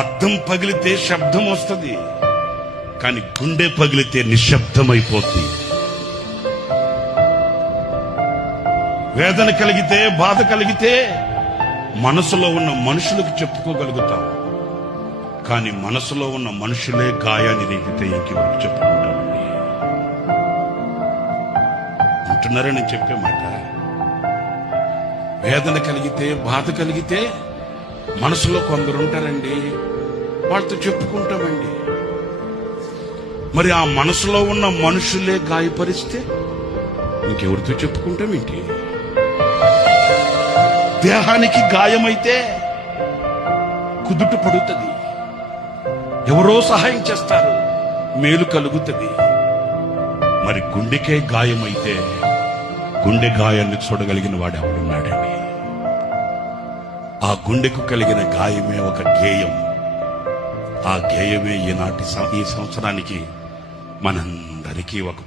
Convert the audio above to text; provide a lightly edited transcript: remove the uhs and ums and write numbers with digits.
అద్దం పగిలితే శబ్దం వస్తుంది, కానీ గుండె పగిలితే నిశ్శబ్దమైపోద్ది. వేదన కలిగితే, బాధ కలిగితే మనసులో ఉన్న మనుషులకు చెప్పుకోగలుగుతాం, కానీ మనసులో ఉన్న మనుషులే గాయాన్ని రేపితే ఇంకెవరికి చెప్పుకుంటామండి? అంటున్నారా నేను చెప్పే మాట? వేదన కలిగితే, బాధ కలిగితే మనసులో కొందరు ఉంటారండి, వాళ్ళతో చెప్పుకుంటామండి. మరి ఆ మనసులో ఉన్న మనుషులే గాయపరిస్తే ఇంకెవరితో చెప్పుకుంటామేంటి? దేహానికి గాయమైతే కుదుట పడుతుంది, ఎవరో సహాయం చేస్తారు, మేలు కలుగుతుంది. మరి గుండెకే గాయమైతే గుండె గాయాన్ని చూడగలిగిన వాడు ఎవడున్నాడండి? ఆ గుండెకు కలిగిన గాయమే ఒక గేయం. ఆ గేయమే ఈ సంవత్సరానికి మనందరికీ ఒక